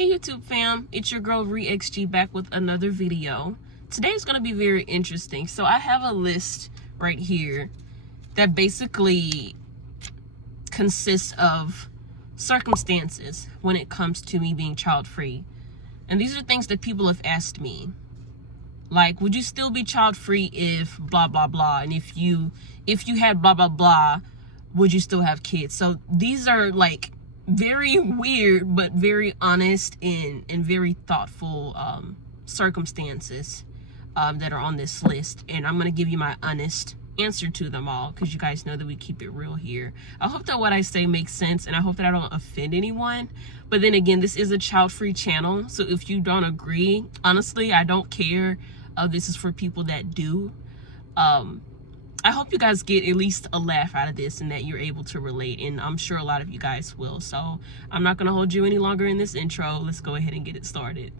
Hey YouTube fam, it's your girl ReeXG back with another video. Today is going to be very interesting. So I have a list right here that basically consists of circumstances when it comes to me being child free. And these are things that people have asked me. Like, would you still be child free if blah blah blah, and if you had blah blah blah, would you still have kids? So these are like very weird but very honest and very thoughtful circumstances that are on this list, and I'm gonna give you my honest answer to them all, because you guys know that we keep it real here. I hope that what I say makes sense, and I hope that I don't offend anyone. But then again, this is a child-free channel, so if you don't agree, honestly, I don't care. This is for people that do. I hope you guys get at least a laugh out of this and that you're able to relate, and I'm sure a lot of you guys will. So I'm not gonna hold you any longer in this intro. Let's go ahead and get it started.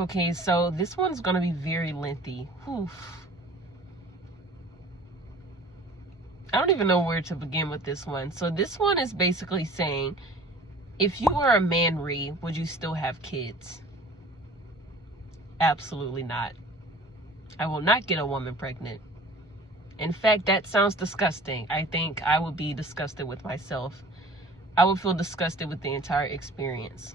Okay, so this one's gonna be very lengthy. Oof. I don't even know where to begin with this one. So this one is basically saying, if you were a man, Ree, would you still have kids? Absolutely not. I will not get a woman pregnant. In fact, that sounds disgusting. I think I would be disgusted with myself. I would feel disgusted with the entire experience.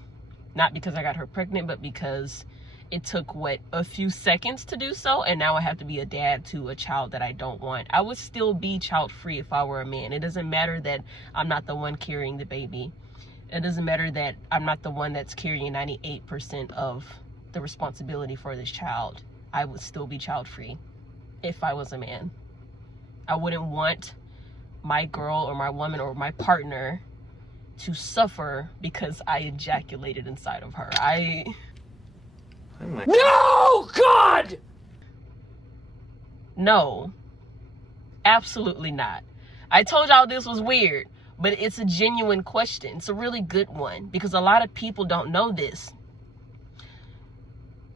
Not because I got her pregnant, but because it took, a few seconds to do so, and now I have to be a dad to a child that I don't want. I would still be child free if I were a man. It doesn't matter that I'm not the one carrying the baby. It doesn't matter that I'm not the one that's carrying 98% of the responsibility for this child. I would still be child free if I was a man. I wouldn't want my girl or my woman or my partner to suffer because I ejaculated inside of her. No, God! No, absolutely not. I told y'all this was weird, but it's a genuine question. It's a really good one, because a lot of people don't know this.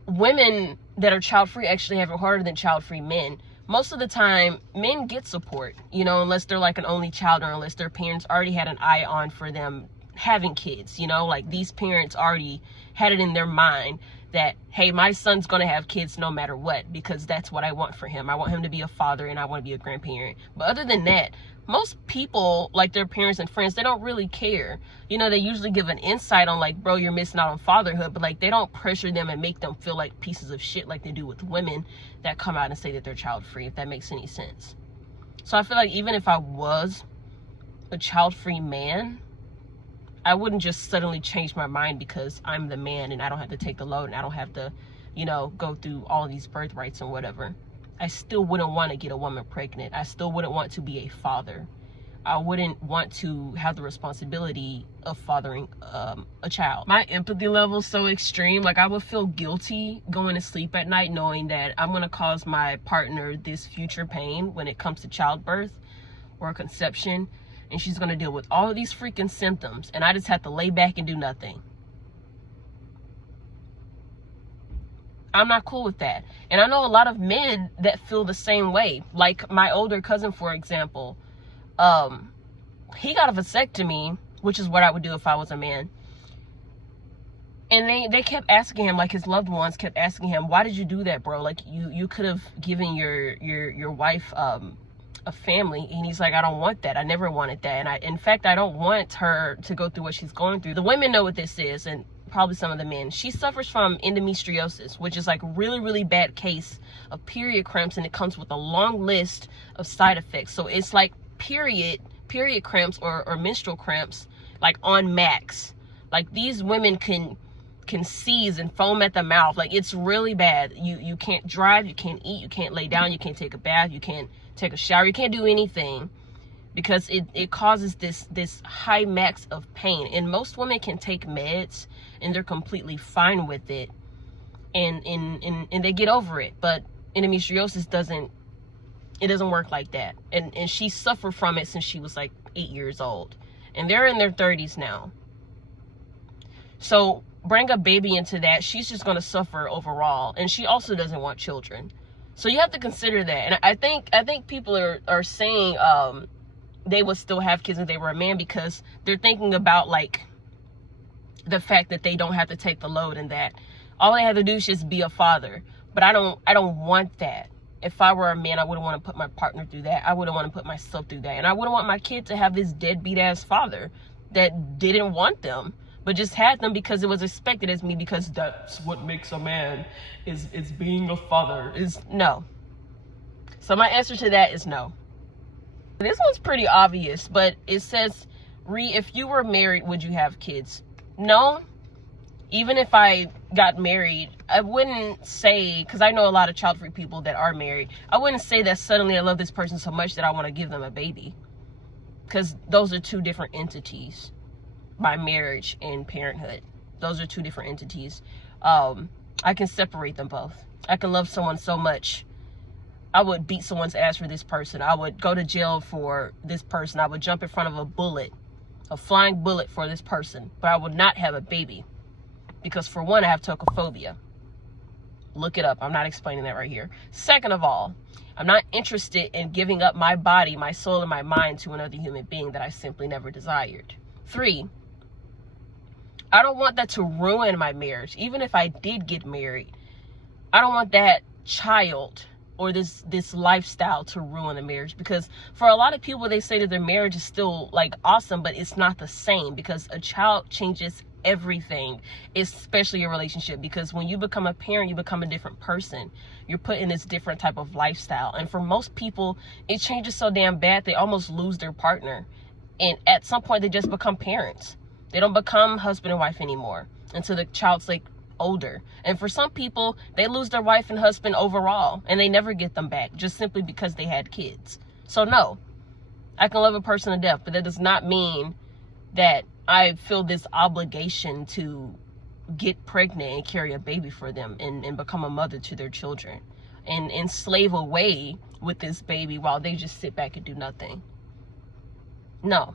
Women that are child-free actually have it harder than child-free men. Most of the time, men get support, unless they're like an only child, or unless their parents already had an eye on for them having kids, like these parents already had it in their mind that, hey, my son's gonna have kids no matter what, because that's what I want for him. I want him to be a father, and I want to be a grandparent. But other than that, most people, like their parents and friends, they don't really care. They usually give an insight on, like, bro, you're missing out on fatherhood, but like they don't pressure them and make them feel like pieces of shit like they do with women that come out and say that they're child free, if that makes any sense. So I feel like even if I was a child free man, I wouldn't just suddenly change my mind because I'm the man and I don't have to take the load and I don't have to, go through all these birthrights and whatever. I still wouldn't want to get a woman pregnant. I still wouldn't want to be a father. I wouldn't want to have the responsibility of fathering a child. My empathy level is so extreme. Like, I would feel guilty going to sleep at night knowing that I'm going to cause my partner this future pain when it comes to childbirth or conception. And she's going to deal with all of these freaking symptoms, and I just have to lay back and do nothing. I'm not cool with that. And I know a lot of men that feel the same way. Like my older cousin, for example, he got a vasectomy, which is what I would do if I was a man. And they kept asking him, like his loved ones kept asking him, why did you do that, bro? Like you could have given your wife a family. And he's like, I don't want that. I never wanted that. And in fact, I don't want her to go through what she's going through. The women know what this is, and probably some of the men. She suffers from endometriosis, which is like a really, really bad case of period cramps, and it comes with a long list of side effects. So it's like period cramps or menstrual cramps, like on max. Like, these women can seize and foam at the mouth. Like, it's really bad. You can't drive, you can't eat, you can't lay down, you can't take a bath, you can't take a shower, you can't do anything, because it causes this high max of pain. And most women can take meds and they're completely fine with it, and they get over it. But endometriosis doesn't work like that. And she suffered from it since she was like 8 years old, and they're in their 30s now. So bring a baby into that, she's just going to suffer overall. And she also doesn't want children. So you have to consider that. And I think people are saying they would still have kids if they were a man, because they're thinking about like the fact that they don't have to take the load, and that all they have to do is just be a father. But I don't want that. If I were a man, I wouldn't want to put my partner through that. I wouldn't want to put myself through that. And I wouldn't want my kid to have this deadbeat ass father that didn't want them, but just had them because it was expected as me, because that's what makes a man, is being a father. Is no. So my answer to that is no. This one's pretty obvious, but it says, Ree, if you were married, would you have kids? No. Even if I got married, I wouldn't say, because I know a lot of child-free people that are married, I wouldn't say that suddenly I love this person so much that I want to give them a baby. Because those are two different entities. My marriage and parenthood. Those are two different entities. I can separate them both. I can love someone so much. I would beat someone's ass for this person. I would go to jail for this person. I would jump in front of a flying bullet for this person. But I would not have a baby. Because for one, I have tocophobia. Look it up. I'm not explaining that right here. Second of all, I'm not interested in giving up my body, my soul, and my mind to another human being that I simply never desired. 3, I don't want that to ruin my marriage. Even if I did get married, I don't want that child or this lifestyle to ruin a marriage. Because for a lot of people, they say that their marriage is still like awesome, but it's not the same, because a child changes everything, especially your relationship. Because when you become a parent, you become a different person. You're put in this different type of lifestyle, and for most people, it changes so damn bad they almost lose their partner, and at some point they just become parents. They don't become husband and wife anymore until the child's like older. And for some people, they lose their wife and husband overall, and they never get them back, just simply because they had kids. So no, I can love a person to death, but that does not mean that I feel this obligation to get pregnant and carry a baby for them and become a mother to their children and slave away with this baby while they just sit back and do nothing. No,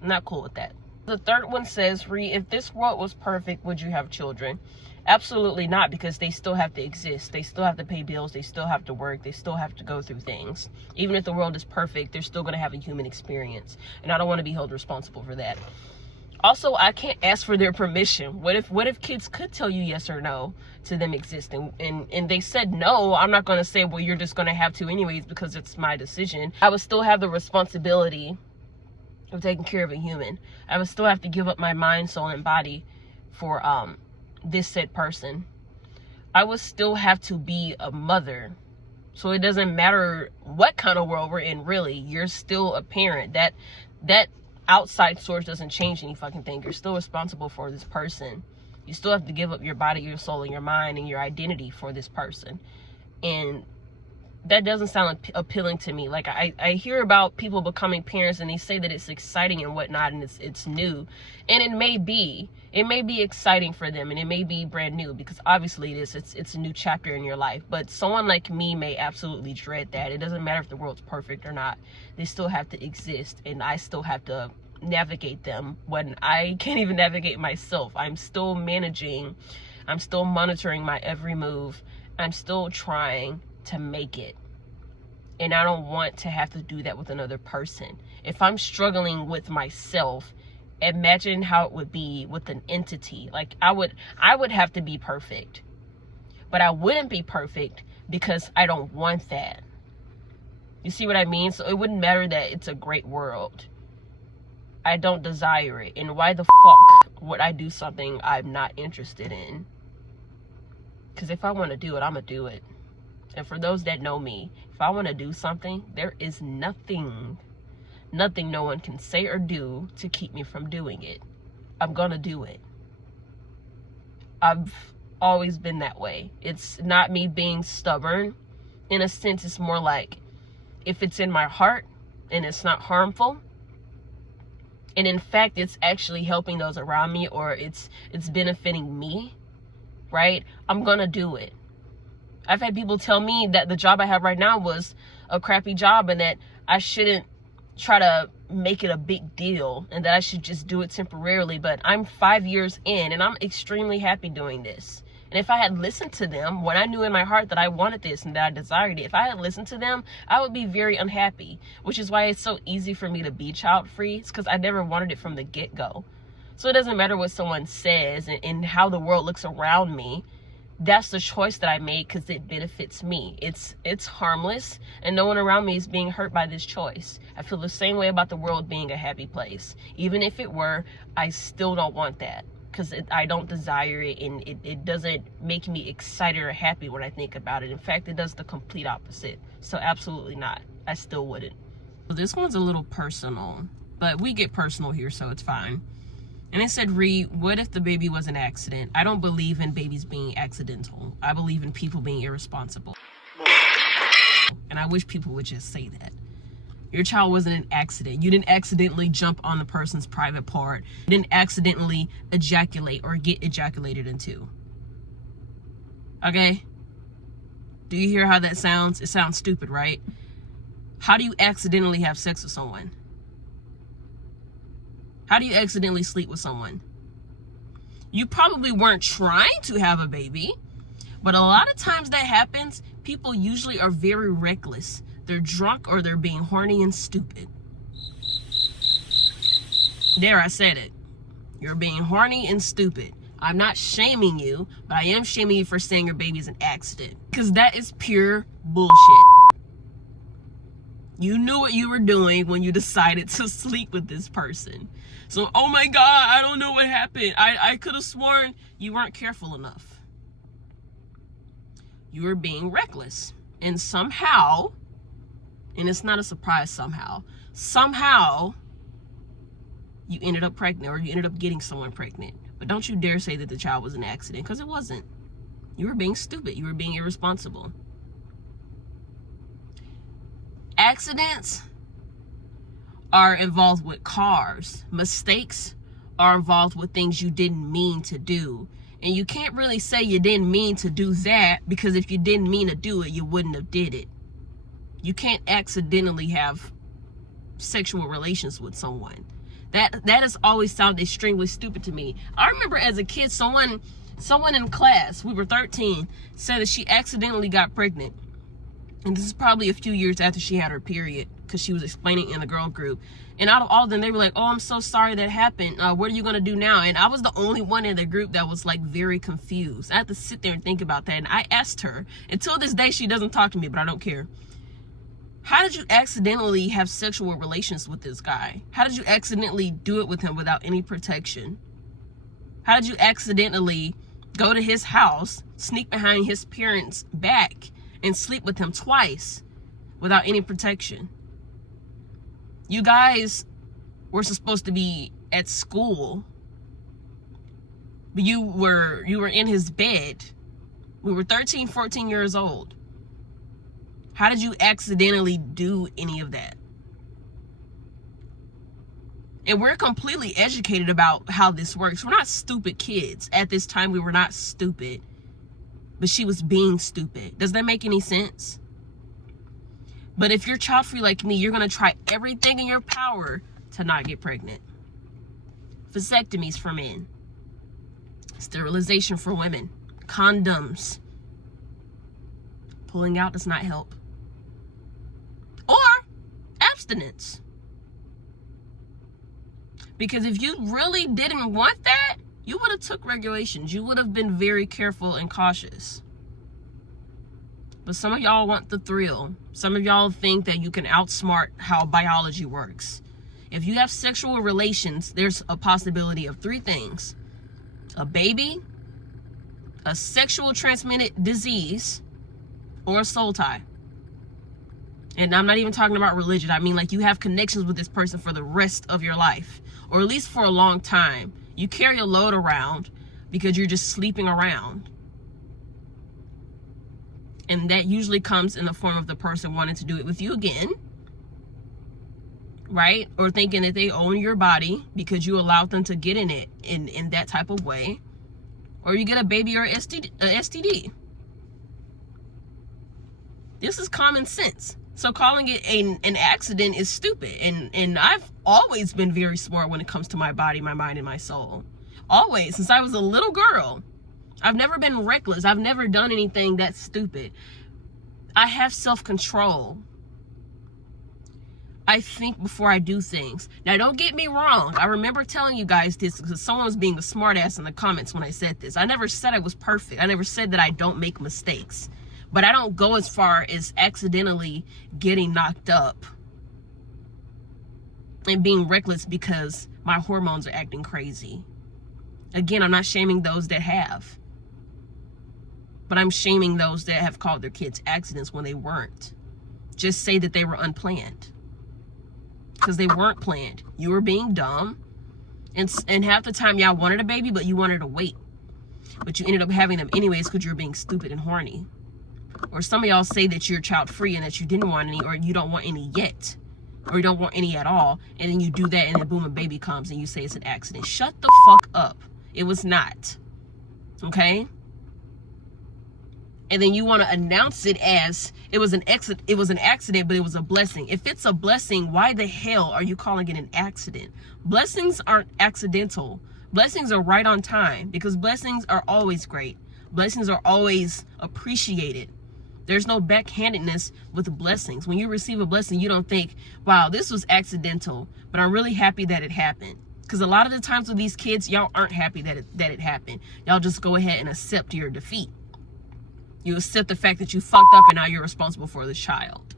I'm not cool with that. The third one says, Ree, if this world was perfect, would you have children? Absolutely not, because they still have to exist. They still have to pay bills. They still have to work. They still have to go through things. Even if the world is perfect, they're still going to have a human experience. And I don't want to be held responsible for that. Also, I can't ask for their permission. What if kids could tell you yes or no to them existing? And they said no, I'm not going to say, well, you're just going to have to anyways because it's my decision. I would still have the responsibility of taking care of a human. I would still have to give up my mind, soul, and body for this said person. I would still have to be a mother. So it doesn't matter what kind of world we're in, really. You're still a parent. That outside source doesn't change any fucking thing. You're still responsible for this person. You still have to give up your body, your soul, and your mind, and your identity for this person. And that doesn't sound appealing to me. Like, I hear about people becoming parents, and they say that it's exciting and whatnot, and it's new. And it may be exciting for them, and it may be brand new, because obviously it is. It's a new chapter in your life. But someone like me may absolutely dread that. It doesn't matter if the world's perfect or not. They still have to exist, and I still have to navigate them when I can't even navigate myself. I'm still managing. I'm still monitoring my every move. I'm still trying to make it, and I don't want to have to do that with another person. If I'm struggling with myself, imagine how it would be with an entity. Like, I would have to be perfect, but I wouldn't be perfect because I don't want that. You see what I mean? So it wouldn't matter that it's a great world. I don't desire it, and why the fuck would I do something I'm not interested in? Because if I want to do it, I'm gonna do it. And for those that know me, if I want to do something, there is nothing no one can say or do to keep me from doing it. I'm going to do it. I've always been that way. It's not me being stubborn. In a sense, it's more like, if it's in my heart and it's not harmful, and in fact, it's actually helping those around me, or it's benefiting me, right? I'm going to do it. I've had people tell me that the job I have right now was a crappy job, and that I shouldn't try to make it a big deal, and that I should just do it temporarily. But I'm 5 years in, and I'm extremely happy doing this. And And if I had listened to them, when I knew in my heart that I wanted this and that I desired it, if I had listened to them, I would be very unhappy, which is why it's so easy for me to be child-free. It's because I never wanted it from the get-go. So it doesn't matter what someone says and how the world looks around me. That's the choice that I made because it benefits me. It's harmless, and no one around me is being hurt by this choice. I feel the same way about the world being a happy place. Even if it were, I still don't want that because I don't desire it, and it doesn't make me excited or happy when I think about it. In fact, it does the complete opposite. So absolutely not. I still wouldn't. This one's a little personal, but we get personal here, so it's fine. And it said, Ree, what if the baby was an accident? I don't believe in babies being accidental. I believe in people being irresponsible. And I wish people would just say that. Your child wasn't an accident. You didn't accidentally jump on the person's private part. You didn't accidentally ejaculate or get ejaculated into. Okay? Do you hear how that sounds? It sounds stupid, right? How do you accidentally have sex with someone? How do you accidentally sleep with someone? You probably weren't trying to have a baby, but a lot of times that happens. People usually are very reckless. They're drunk or they're being horny and stupid. There, I said it. You're being horny and stupid. I'm not shaming you, but I am shaming you for saying your baby is an accident, because that is pure bullshit. You knew what you were doing when you decided to sleep with this person. So, oh my God, I don't know what happened. I could have sworn you weren't careful enough. You were being reckless. And somehow, and it's not a surprise somehow you ended up pregnant, or you ended up getting someone pregnant. But don't you dare say that the child was an accident, because it wasn't. You were being stupid. You were being irresponsible. Accidents are involved with cars. Mistakes are involved with things you didn't mean to do. And you can't really say you didn't mean to do that, because if you didn't mean to do it, you wouldn't have did it. You can't accidentally have sexual relations with someone. That has always sounded extremely stupid to me. I remember as a kid, someone in class, we were 13, said that she accidentally got pregnant. And this is probably a few years after she had her period, because she was explaining in the girl group. And out of all of them, they were like, oh, I'm so sorry that happened. What are you going to do now? And I was the only one in the group that was like very confused. I had to sit there and think about that. And I asked her. Until this day, she doesn't talk to me, but I don't care. How did you accidentally have sexual relations with this guy? How did you accidentally do it with him without any protection? How did you accidentally go to his house, sneak behind his parents' back, and sleep with him twice without any protection? You guys were supposed to be at school, but you were in his bed. We were 13, 14 years old. How did you accidentally do any of that? And we're completely educated about how this works. We're not stupid kids. At this time, we were not stupid. But she was being stupid. Does that make any sense? But if you're child-free like me, you're going to try everything in your power to not get pregnant. Vasectomies for men. Sterilization for women. Condoms. Pulling out does not help. Or abstinence. Because if you really didn't want that, you would have took regulations. You would have been very careful and cautious. But some of y'all want the thrill. Some of y'all think that you can outsmart how biology works. If you have sexual relations, there's a possibility of 3 things. A baby, a sexual transmitted disease, or a soul tie. And I'm not even talking about religion. I mean, like, you have connections with this person for the rest of your life, or at least for a long time. You carry a load around because you're just sleeping around. And that usually comes in the form of the person wanting to do it with you again, right? Or thinking that they own your body because you allowed them to get in it in that type of way. Or you get a baby or a STD. This is common sense. So calling it an accident is stupid. And I've always been very smart when it comes to my body, my mind, and my soul. Always. Since I was a little girl. I've never been reckless. I've never done anything that stupid. I have self-control. I think before I do things. Now, don't get me wrong. I remember telling you guys this because someone was being a smartass in the comments when I said this. I never said I was perfect. I never said that I don't make mistakes. But I don't go as far as accidentally getting knocked up and being reckless because my hormones are acting crazy. Again, I'm not shaming those that have. But I'm shaming those that have called their kids accidents when they weren't. Just say that they were unplanned. Because they weren't planned. You were being dumb. And half the time y'all wanted a baby, but you wanted to wait. But you ended up having them anyways because you were being stupid and horny. Or some of y'all say that you're child free and that you didn't want any, or you don't want any yet. Or you don't want any at all. And then you do that and then boom, a baby comes and you say it's an accident. Shut the fuck up. It was not. Okay? And then you want to announce it as it was an accident, but it was a blessing. If it's a blessing, why the hell are you calling it an accident? Blessings aren't accidental. Blessings are right on time because blessings are always great. Blessings are always appreciated. There's no backhandedness with blessings. When you receive a blessing, you don't think, wow, this was accidental, but I'm really happy that it happened. Because a lot of the times with these kids, y'all aren't happy that it happened. Y'all just go ahead and accept your defeat. You accept the fact that you fucked up and now you're responsible for the child.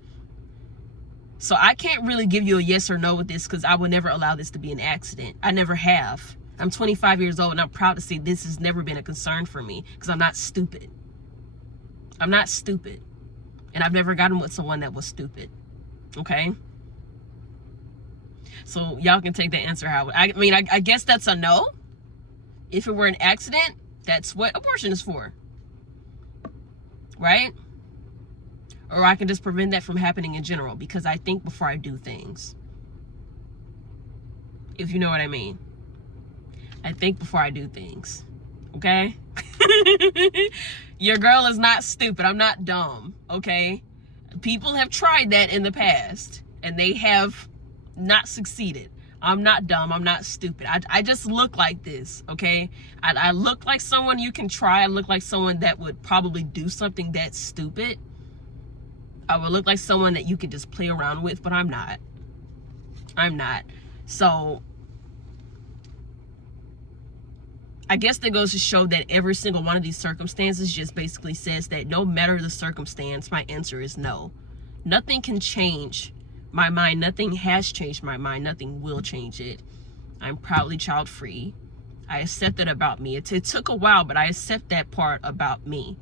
So I can't really give you a yes or no with this because I would never allow this to be an accident. I never have. I'm 25 years old and I'm proud to say this has never been a concern for me because I'm not stupid. I'm not stupid. And I've never gotten with someone that was stupid. Okay? So y'all can take the answer how. I mean, I guess that's a no. If it were an accident, that's what abortion is for. Right? Or I can just prevent that from happening in general because I think before I do things. If you know what I mean. I think before I do things. Okay? Your girl is not stupid. I'm not dumb. Okay? People have tried that in the past and they have not succeeded. I'm not dumb. I'm not stupid. I just look like this, okay? I look like someone you can try. I look like someone that would probably do something that's stupid. I would look like someone that you could just play around with, but I'm not. I'm not. So, I guess that goes to show that every single one of these circumstances just basically says that no matter the circumstance, my answer is no. Nothing can change my mind. Nothing has changed my mind. Nothing will change it. I'm proudly child free. I accept that about me. It took a while, but I accept that part about me.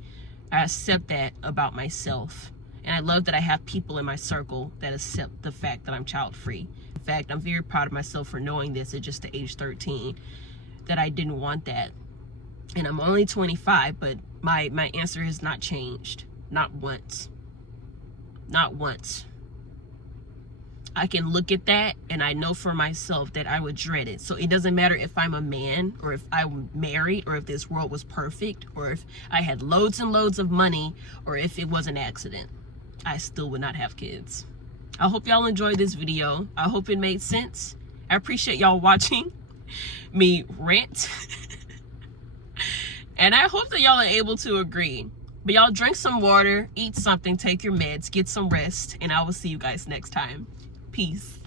I accept that about myself. And I love that I have people in my circle that accept the fact that I'm child free. In fact, I'm very proud of myself for knowing this at just the age 13, that I didn't want that. And I'm only 25, but my answer has not changed. Not once. Not once. I can look at that and I know for myself that I would dread it. So it doesn't matter if I'm a man or if I'm married or if this world was perfect or if I had loads and loads of money or if it was an accident. I still would not have kids. I hope y'all enjoyed this video. I hope it made sense. I appreciate y'all watching me rant. And I hope that y'all are able to agree. But y'all drink some water, eat something, take your meds, get some rest, and I will see you guys next time. Peace.